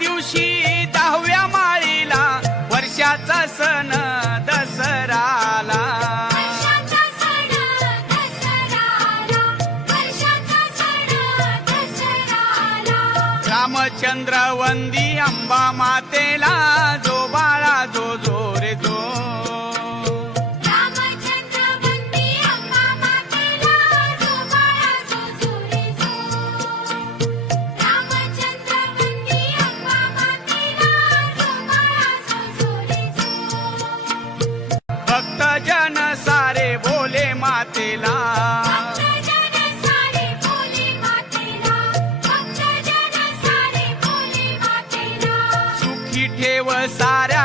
दिवशी 10व्या माळीला वर्षाचा सण दसराला. रामचंद्र वंदी अंबा मातेला जो बाळा जो जो रे जो. भक्त जन सारे बोले मातेला. सुखी ठेव साऱ्या